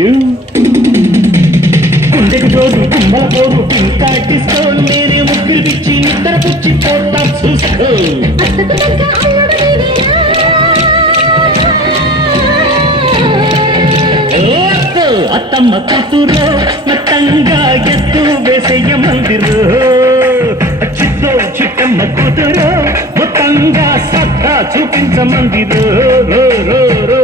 You. గుండెకు తోడు కుంభల పోరు ఇంకా డిస్కో నేనే ముగ్గులు పిచ్చి నిద్ర పుచ్చి పోతా చూసుకో. అత్తమ్మ కూతురు మొత్తంగా ఎత్తు వేసేయ మందిరు చిత్తో చిట్టమ్మ కూతురు మొత్తంగా సత్తా చూపించమందిరు. రో రో రో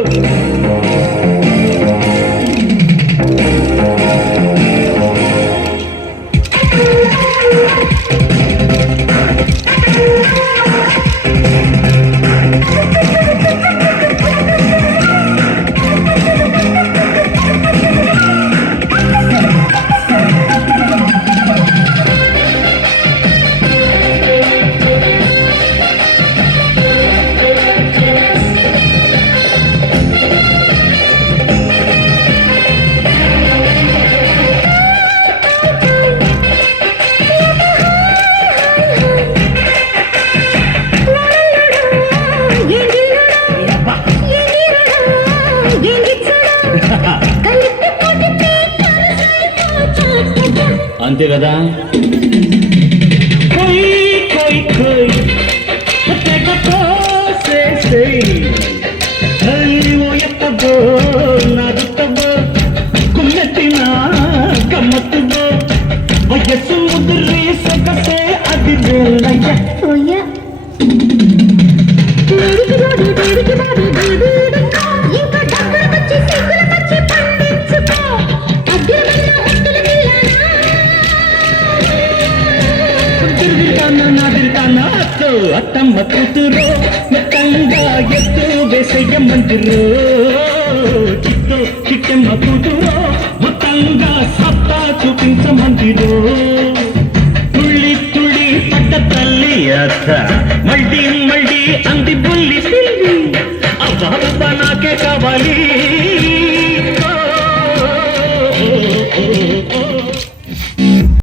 అంతే కదా. గుమ్మెత్తిన గమ్మత్తుగో వయస్సు ముదిరి సొగసే అది వేళయ్య. అత్తమ్మ కూతురు మొత్తంగా ఎత్తు వేసయ్య మందిరు చిత్తు చిట్టమ్మ కూతురు మొత్తంగా సత్తా చూపించమందిరు. తుళ్ళి తుళ్ళి పడ్డ తల్లి అత్త మళ్ళీ మళ్ళీ అంది బుల్లి పిల్లి అవ్వ నాకే కావాలి.